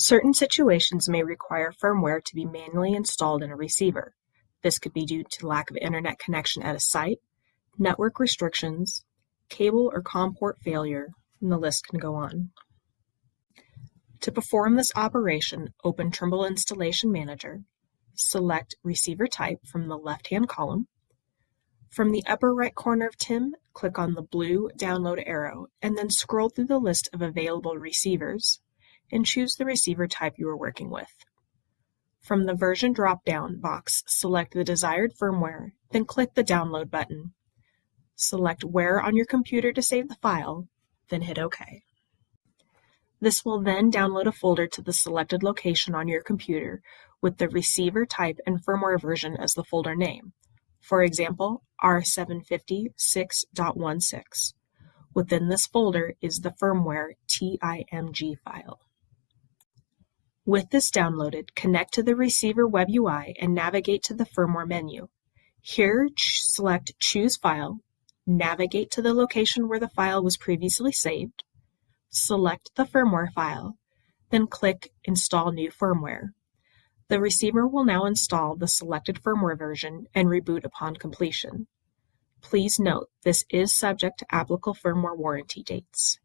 Certain situations may require firmware to be manually installed in a receiver. This could be due to lack of internet connection at a site, network restrictions, cable or COM port failure, and the list can go on. To perform this operation, open Trimble Installation Manager, select Receiver Type from the left-hand column. From the upper right corner of TIM, click on the blue download arrow and then scroll through the list of available receivers and choose the receiver type you are working with. From the version drop-down box, select the desired firmware, then click the download button. Select where on your computer to save the file, then hit OK. This will then download a folder to the selected location on your computer with the receiver type and firmware version as the folder name. For example, R750.6.16. Within this folder is the firmware TIMG file. With this downloaded, connect to the receiver web UI and navigate to the firmware menu. Here, select Choose File, navigate to the location where the file was previously saved, select the firmware file, then click Install New Firmware. The receiver will now install the selected firmware version and reboot upon completion. Please note, this is subject to applicable firmware warranty dates.